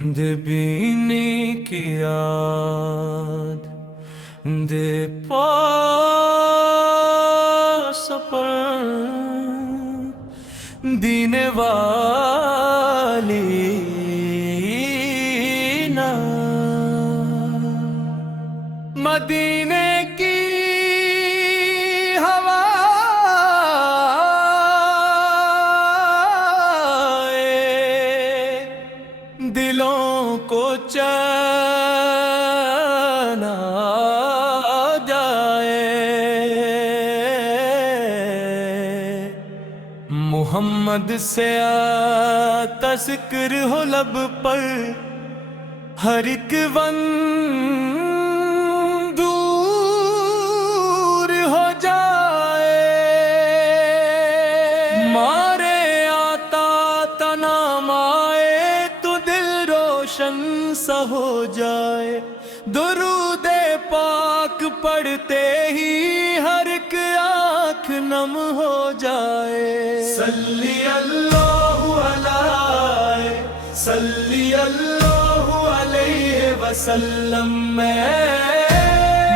دبینی کی یاد دے پاس پر دینے والی نا مدینے کی دلوں کو چین آ جائے محمد سے تذکر ہو لب پر ہر ایک ون دور ہو جائے مارے آتا تنا سا ہو جائے درود پاک پڑھتے ہی ہر ایک آنکھ نم ہو جائے صلی اللہ علیہ صلی اللہ علیہ وسلم میں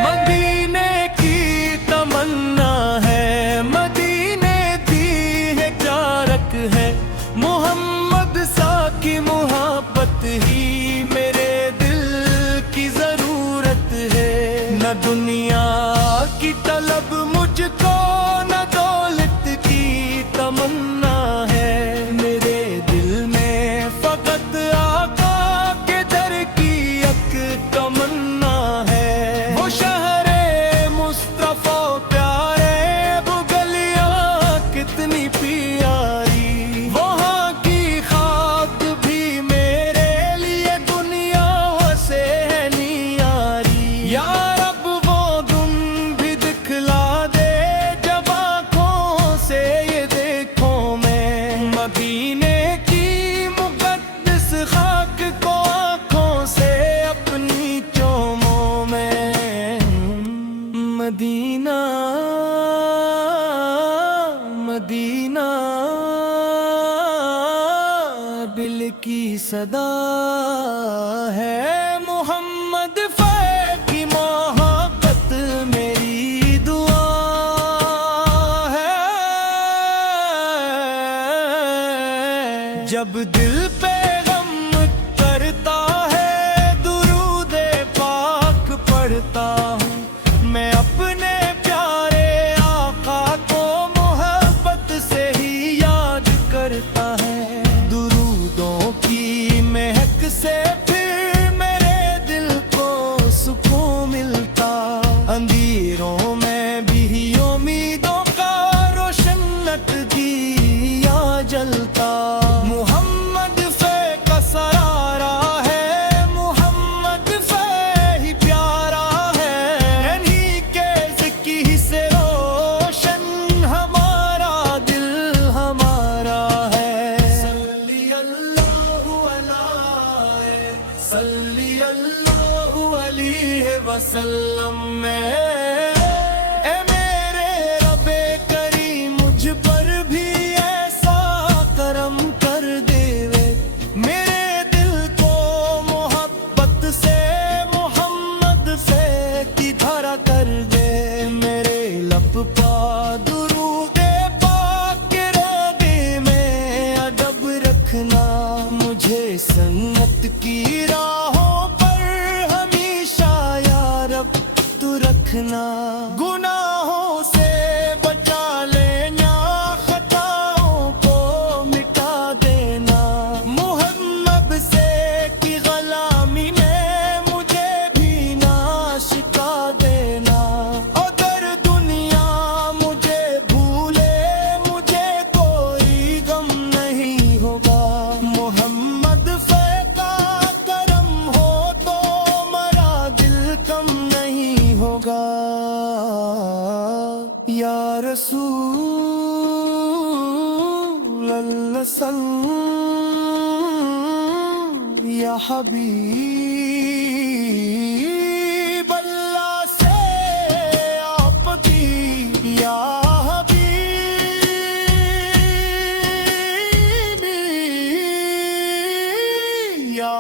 مدینے کی تمنا ہے مدینے دی ہے جارک ہے محمد سا کی محبت ہی دنیا کی طلب مجھ کو نہ دولت کی تمنا ہے میرے دل میں فقط آقا کے در کی ایک تمنا ہے وہ شہر مصطفیٰ پیارے وہ گلیاں کتنی پیاری وہاں کی خاک بھی میرے لیے دنیا سے ہے نیاری یار مدینے کی مقدس خاک کو آنکھوں سے اپنی چوموں میں مدینہ مدینہ دل کی صدا ہے محمد فے کی محبت میری دعا جب دل پہ غم کرتا ہے درود پاک پڑھتا ہوں میں اپنے پیارے آقا کو محبت سے ہی یاد کرتا ہے درودوں کی مہک سے پھر میرے دل کو سکون ملتا اندھیروں میں بھی امیدوں کا روشنت دیا جلتا صلی اللہ علیہ وسلم میں اے میرے رب کریم مجھ پر بھی ایسا کرم کر دے میرے دل کو محبت سے محمد سے کی دھرا کر دے میرے لب پا درود پاک کے رادے میں ادب رکھنا مجھے سنت کی راہوں پر ہمیشہ یا رب تو رکھنا گناہوں سے بچا لینا خطاؤں کو مٹا دینا محمد سے کی غلامی میں مجھے بھی ناشکا دینا اگر دنیا مجھے بھولے مجھے کوئی غم نہیں ہوگا محمد یا رسول اللہ صلی یا حبیب اللہ سے آپ کی یا حبیب یا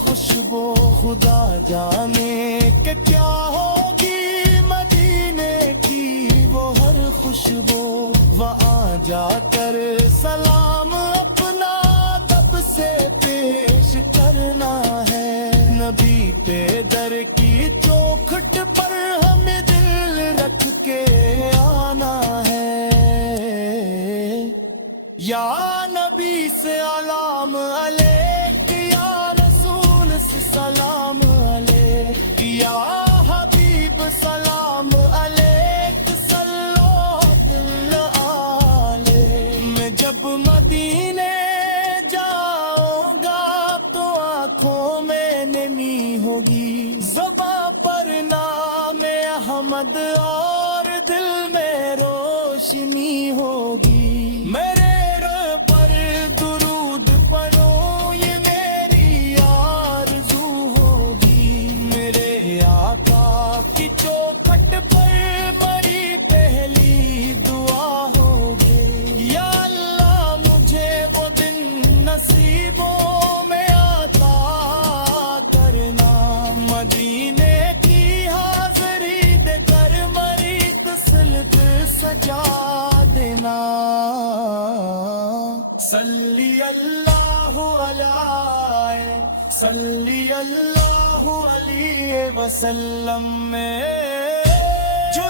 خوشبو خدا جانے کہ کیا ہوگی مدینے کی وہ ہر خوشبو وہاں جا کر سلام اپنا تب سے پیش کرنا ہے نبی پہ در کی چوکھٹ پر ہمیں دل رکھ کے آنا ہے یا نبی سلام علیک یا رسول سلام علیک یا حبیب سلام علیک صلو اللہ علیہ میں جب مدینے جاؤں گا تو آنکھوں میں نمی ہوگی زباں پر نام احمد اور دل میں روشنی ہوگی میرے پر درود پڑھو یہ میری آرزو ہوگی میرے آقا کی چوکھٹ پر مری پہلی دعا ہوگی یا اللہ مجھے وہ دن نصیبوں میں عطا کرنا مدینے کی حاضری دے کر مری تسلط سجا دینا صلی اللہ علیہ صلی اللہ علیہ وسلم میں جو